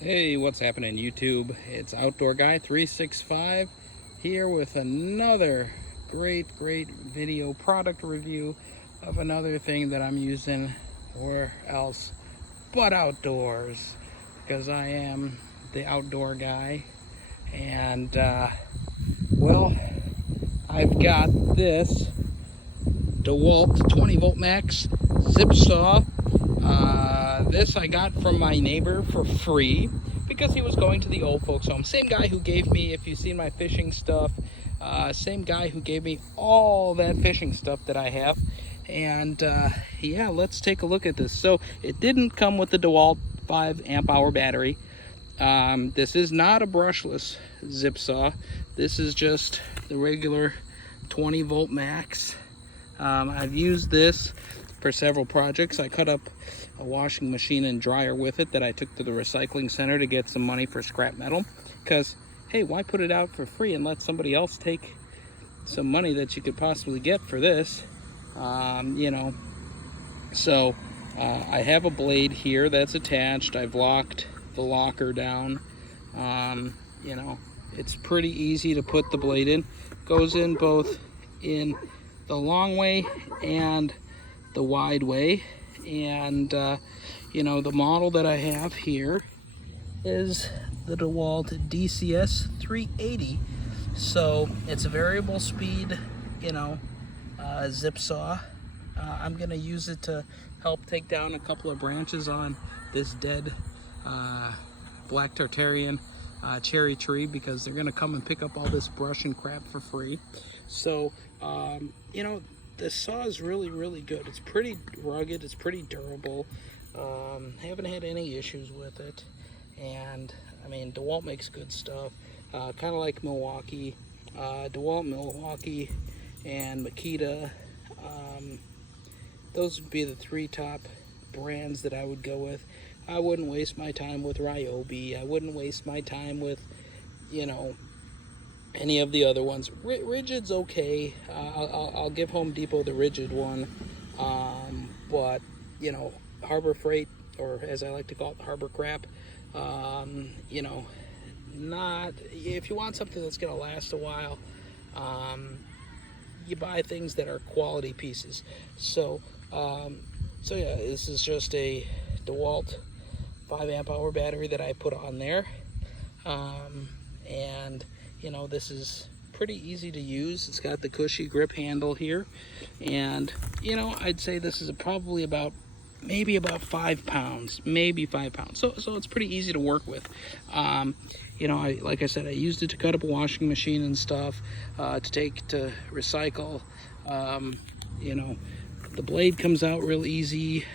Hey, what's happening YouTube? It's Outdoor Guy 365 here with another great video product review of another thing that I'm using where else but outdoors, because I am the outdoor guy. And well, I've got this Dewalt 20V max zip saw. This I got from my neighbor for free because he was going to the old folks home. Same guy who gave me, if you've seen my fishing stuff, same guy who gave me all that fishing stuff that I have. And yeah, let's take a look at this. So it didn't come with the Dewalt 5 amp hour battery. This is not a brushless zip saw. This is just the regular 20V max. I've used this for several projects. I cut up a washing machine and dryer with it that I took to the recycling center to get some money for scrap metal, because hey, why put it out for free and let somebody else take some money that you could possibly get for this? You know, so I have a blade here that's attached. I've locked the locker down. You know, it's pretty easy to put the blade in. Goes in both in the long way and the wide way. And you know, the model that I have here is the Dewalt DCS380. So it's a variable speed, you know, zip saw. I'm gonna use it to help take down a couple of branches on this dead black Tartarian cherry tree, because they're gonna come and pick up all this brush and crap for free. So you know, this saw is really good. It's pretty rugged, it's pretty durable. Haven't had any issues with it. And I mean, DeWalt makes good stuff, kind of like Milwaukee. DeWalt, Milwaukee, and Makita. Those would be the three top brands that I would go with. I wouldn't waste my time with Ryobi. I wouldn't waste my time with, you know, any of the other ones. Rigid's okay. I'll give Home Depot the Rigid one. But, you know, Harbor Freight, or as I like to call it, Harbor Crap, you know, not, if you want something that's going to last a while, you buy things that are quality pieces. So, so yeah, this is just a DeWalt 5 amp hour battery that I put on there. And you know, this is pretty easy to use. It's got the cushy grip handle here, and you know, I'd say this is probably about, maybe about 5 pounds, maybe 5 pounds. So it's pretty easy to work with. You know, like I said, I used it to cut up a washing machine and stuff, to take to recycle. You know, the blade comes out real easy.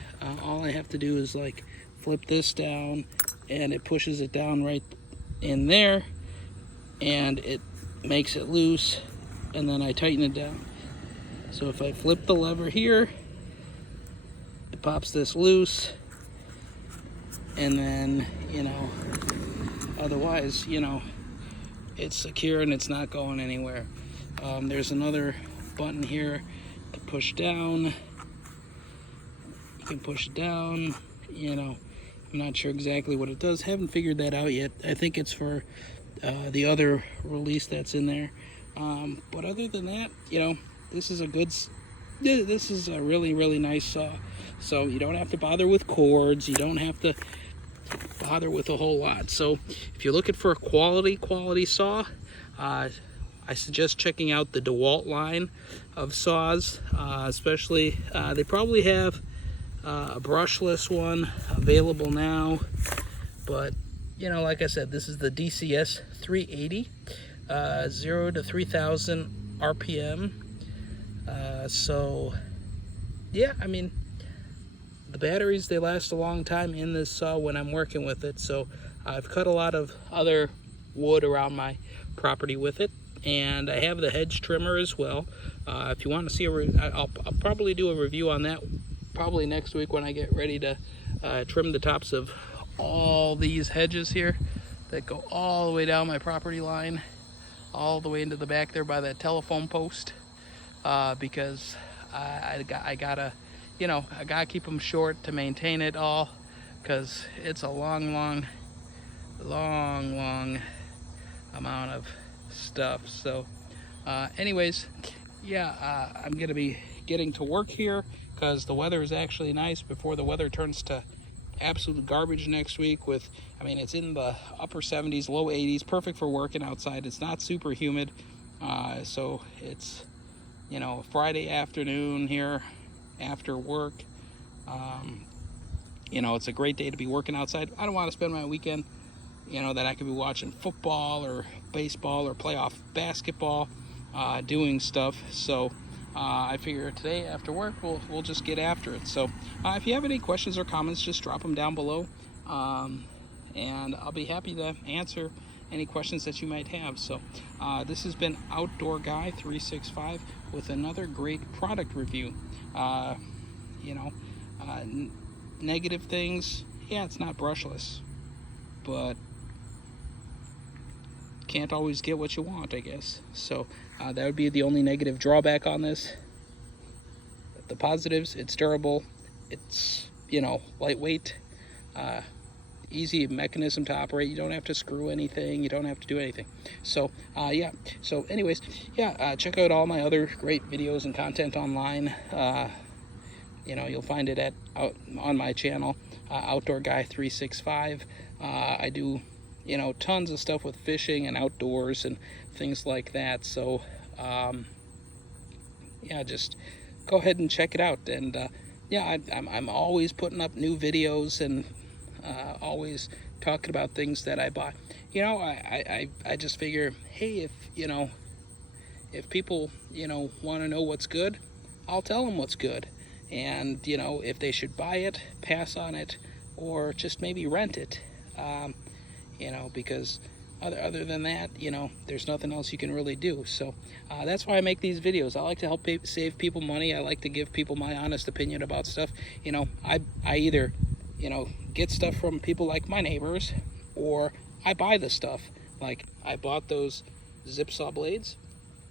All I have to do is like flip this down, and it pushes it down right in there, and it makes it loose, and then I tighten it down. So if I flip the lever here, it pops this loose, and then, you know, otherwise, you know, it's secure and it's not going anywhere. There's another button here to push down. You can push it down, you know. I'm not sure exactly what it does. Haven't figured that out yet. I think it's for the other release that's in there. But other than that, you know, this is a really nice saw. So you don't have to bother with cords. You don't have to bother with a whole lot. So if you're looking for a quality saw, I suggest checking out the DeWalt line of saws. Especially, they probably have a brushless one available now, but you know, like I said, this is the DCS 380, 0 to 3,000 RPM. So yeah, I mean, the batteries, they last a long time in this saw when I'm working with it. So I've cut a lot of other wood around my property with it, and I have the hedge trimmer as well. If you want to see I'll probably do a review on that probably next week when I get ready to trim the tops of all these hedges here that go all the way down my property line, all the way into the back there by that telephone post, because I gotta, you know, I gotta keep them short to maintain it all, because it's a long long amount of stuff. So anyways, yeah, I'm gonna be getting to work here because the weather is actually nice before the weather turns to absolute garbage next week. With, I mean, it's in the upper 70s, low 80s, perfect for working outside. It's not super humid, so it's, you know, Friday afternoon here after work. You know, it's a great day to be working outside. I don't want to spend my weekend, you know, that I could be watching football or baseball or playoff basketball, doing stuff. So I figure today after work we'll just get after it. So if you have any questions or comments, just drop them down below, and I'll be happy to answer any questions that you might have. So this has been Outdoor Guy 365 with another great product review. You know, negative things, yeah, it's not brushless, but can't always get what you want, I guess. So that would be the only negative drawback on this. The positives: it's durable, it's, you know, lightweight, easy mechanism to operate. You don't have to screw anything, you don't have to do anything. So yeah, so anyways, yeah, check out all my other great videos and content online. You know, you'll find it on my channel, Outdoor Guy 365. I do, you know, tons of stuff with fishing and outdoors and things like that. So yeah, just go ahead and check it out. And yeah, I'm always putting up new videos and always talking about things that I bought. You know, I just figure, hey, if, you know, if people, you know, want to know what's good, I'll tell them what's good. And, you know, if they should buy it, pass on it, or just maybe rent it. You know, because other than that, you know, there's nothing else you can really do. So that's why I make these videos. I like to help save people money. I like to give people my honest opinion about stuff. You know, I either, you know, get stuff from people like my neighbors, or I buy the stuff. Like, I bought those zip saw blades.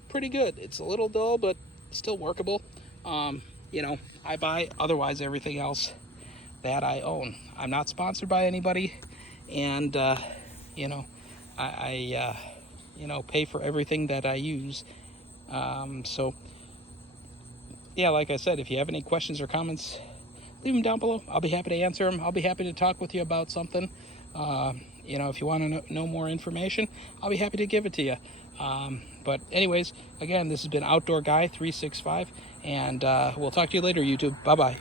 Pretty good. It's a little dull, but still workable. You know, I buy otherwise everything else that I own. I'm not sponsored by anybody, and you know, I you know, pay for everything that I use. So yeah, like I said, if you have any questions or comments, leave them down below. I'll be happy to answer them. I'll be happy to talk with you about something. You know, if you want to know more information, I'll be happy to give it to you. But anyways, again, this has been Outdoor Guy 365, and we'll talk to you later, YouTube. Bye-bye.